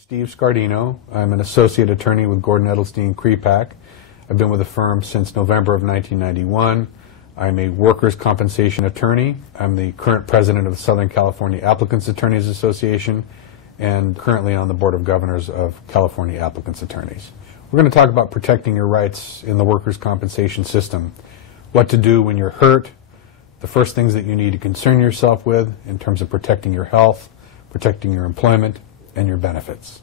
Steve Scardino. I'm an associate attorney with Gordon Edelstein Crepack. I've been with the firm since November of 1991. I'm a workers' compensation attorney. I'm the current president of the Southern California Applicants Attorneys Association and currently on the Board of Governors of California Applicants Attorneys. We're going to talk about protecting your rights in the workers' compensation system, what to do when you're hurt, the first things that you need to concern yourself with in terms of protecting your health, protecting your employment, and your benefits.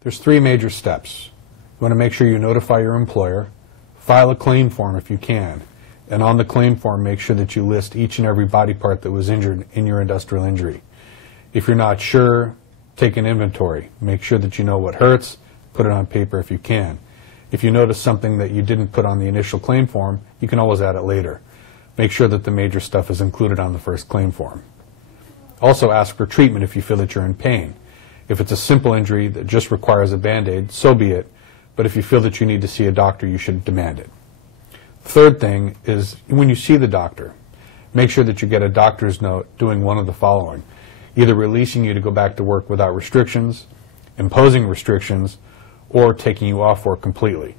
There's three major steps. You want to make sure you notify your employer, file a claim form if you can, and on the claim form make sure that you list each and every body part that was injured in your industrial injury. If you're not sure, take an inventory. Make sure that you know what hurts, put it on paper if you can. If you notice something that you didn't put on the initial claim form, you can always add it later. Make sure that the major stuff is included on the first claim form. Also ask for treatment if you feel that you're in pain. If it's a simple injury that just requires a Band-Aid, so be it, but if you feel that you need to see a doctor, you should demand it. Third thing is when you see the doctor, make sure that you get a doctor's note doing one of the following: either releasing you to go back to work without restrictions, imposing restrictions, or taking you off work completely.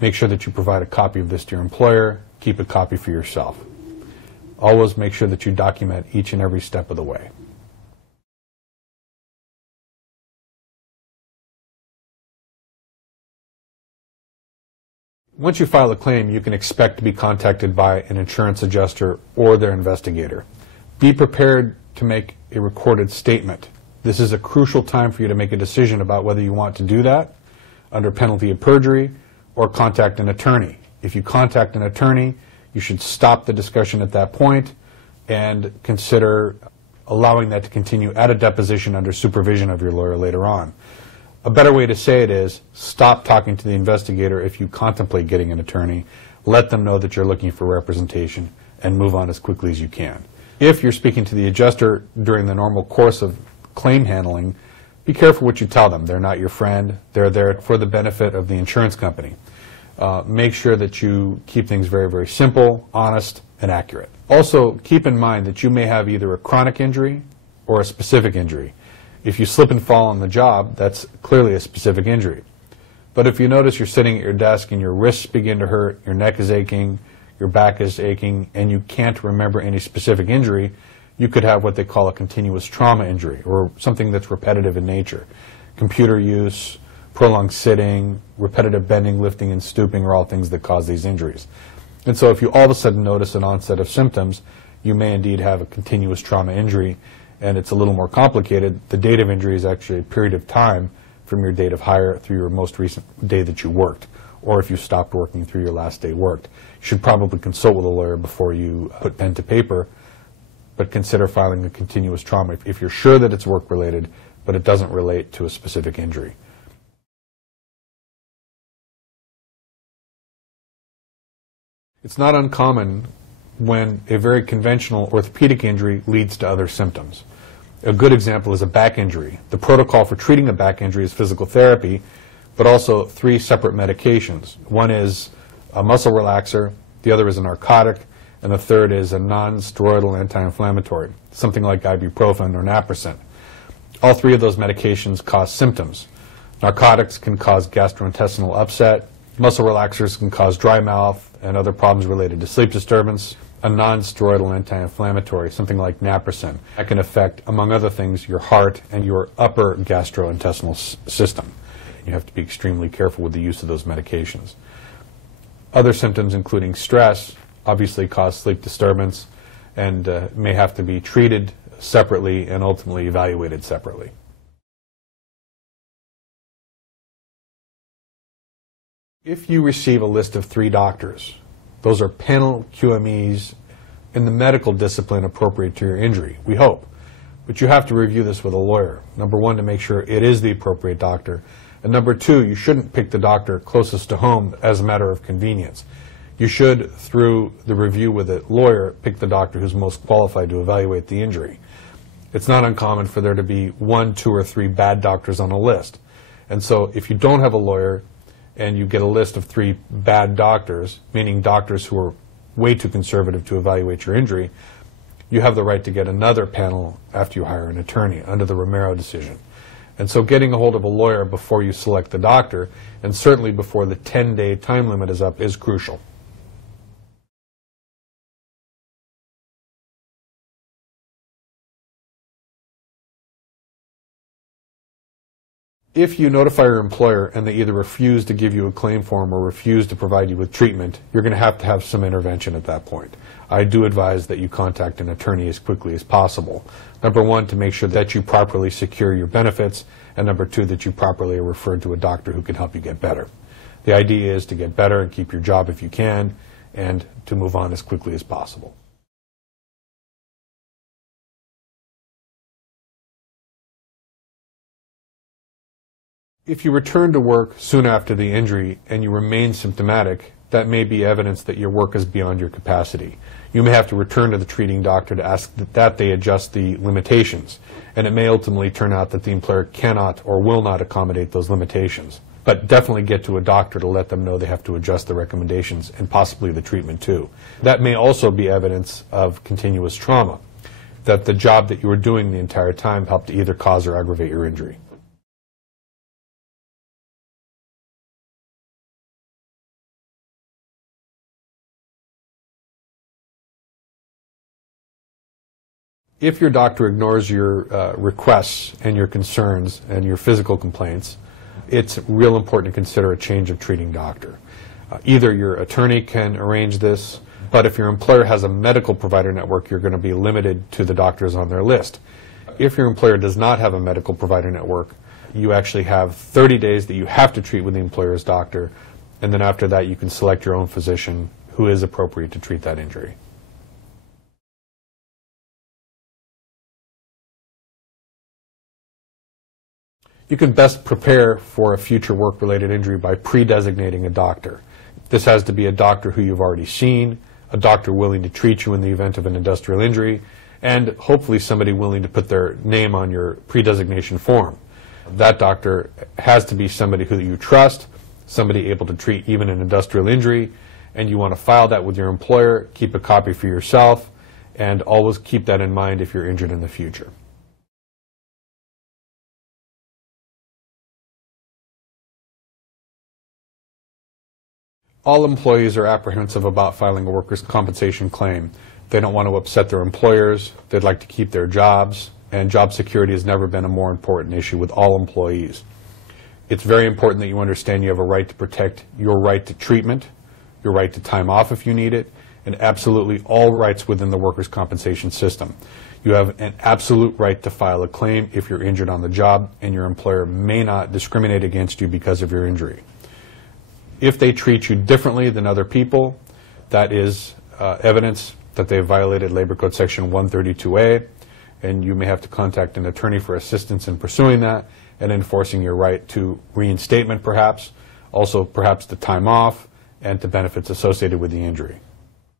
Make sure that you provide a copy of this to your employer. Keep a copy for yourself. Always make sure that you document each and every step of the way. Once you file a claim, you can expect to be contacted by an insurance adjuster or their investigator. Be prepared to make a recorded statement. This is a crucial time for you to make a decision about whether you want to do that under penalty of perjury or contact an attorney. If you contact an attorney, you should stop the discussion at that point and consider allowing that to continue at a deposition under supervision of your lawyer later on. A better way to say it is stop talking to the investigator if you contemplate getting an attorney. Let them know that you're looking for representation and move on as quickly as you can. If you're speaking to the adjuster during the normal course of claim handling, be careful what you tell them. They're not your friend. They're there for the benefit of the insurance company. Make sure that you keep things very, very simple, honest, and accurate. Also, keep in mind that you may have either a chronic injury or a specific injury. If you slip and fall on the job, that's clearly a specific injury. But if you notice you're sitting at your desk and your wrists begin to hurt, your neck is aching, your back is aching, and you can't remember any specific injury, you could have what they call a continuous trauma injury, or something that's repetitive in nature. Computer use, prolonged sitting, repetitive bending, lifting, and stooping are all things that cause these injuries. And so if you all of a sudden notice an onset of symptoms, you may indeed have a continuous trauma injury, and it's a little more complicated. The date of injury is actually a period of time from your date of hire through your most recent day that you worked, or if you stopped working through your last day worked. You should probably consult with a lawyer before you put pen to paper, but consider filing a continuous trauma if you're sure that it's work-related, but it doesn't relate to a specific injury. It's not uncommon when a very conventional orthopedic injury leads to other symptoms. A good example is a back injury. The protocol for treating a back injury is physical therapy, but also 3 separate medications. One is a muscle relaxer, the other is a narcotic, and the third is a non-steroidal anti-inflammatory, something like ibuprofen or naproxen. All 3 of those medications cause symptoms. Narcotics can cause gastrointestinal upset. Muscle relaxers can cause dry mouth and other problems related to sleep disturbance. A non-steroidal anti-inflammatory, something like naproxen, that can affect, among other things, your heart and your upper gastrointestinal system. You have to be extremely careful with the use of those medications. Other symptoms, including stress, obviously cause sleep disturbance and may have to be treated separately and ultimately evaluated separately. If you receive a list of 3 doctors, those are panel QMEs in the medical discipline appropriate to your injury, we hope. But you have to review this with a lawyer. Number 1, to make sure it is the appropriate doctor. And number 2, you shouldn't pick the doctor closest to home as a matter of convenience. You should, through the review with a lawyer, pick the doctor who's most qualified to evaluate the injury. It's not uncommon for there to be 1, 2, or 3 bad doctors on a list. And so if you don't have a lawyer and you get a list of 3 bad doctors, meaning doctors who are way too conservative to evaluate your injury, you have the right to get another panel after you hire an attorney under the Romero decision. And so getting a hold of a lawyer before you select the doctor, and certainly before the 10-day time limit is up, is crucial. If you notify your employer and they either refuse to give you a claim form or refuse to provide you with treatment, you're going to have some intervention at that point. I do advise that you contact an attorney as quickly as possible. Number one, to make sure that you properly secure your benefits, and number two, that you properly are referred to a doctor who can help you get better. The idea is to get better and keep your job if you can, and to move on as quickly as possible. If you return to work soon after the injury and you remain symptomatic, that may be evidence that your work is beyond your capacity. You may have to return to the treating doctor to ask that they adjust the limitations, and it may ultimately turn out that the employer cannot or will not accommodate those limitations. But definitely get to a doctor to let them know they have to adjust the recommendations and possibly the treatment too. That may also be evidence of continuous trauma, that the job that you were doing the entire time helped to either cause or aggravate your injury. If your doctor ignores your requests and your concerns and your physical complaints, it's real important to consider a change of treating doctor. Either your attorney can arrange this, but if your employer has a medical provider network, you're going to be limited to the doctors on their list. If your employer does not have a medical provider network, you actually have 30 days that you have to treat with the employer's doctor, and then after that you can select your own physician who is appropriate to treat that injury. You can best prepare for a future work-related injury by pre-designating a doctor. This has to be a doctor who you've already seen, a doctor willing to treat you in the event of an industrial injury, and hopefully somebody willing to put their name on your pre-designation form. That doctor has to be somebody who you trust, somebody able to treat even an industrial injury, and you want to file that with your employer, keep a copy for yourself, and always keep that in mind if you're injured in the future. All employees are apprehensive about filing a workers' compensation claim. They don't want to upset their employers, they'd like to keep their jobs, and job security has never been a more important issue with all employees. It's very important that you understand you have a right to protect your right to treatment, your right to time off if you need it, and absolutely all rights within the workers' compensation system. You have an absolute right to file a claim if you're injured on the job, and your employer may not discriminate against you because of your injury. If they treat you differently than other people, that is evidence that they've violated Labor Code Section 132A, and you may have to contact an attorney for assistance in pursuing that and enforcing your right to reinstatement perhaps, also perhaps to time off, and to benefits associated with the injury.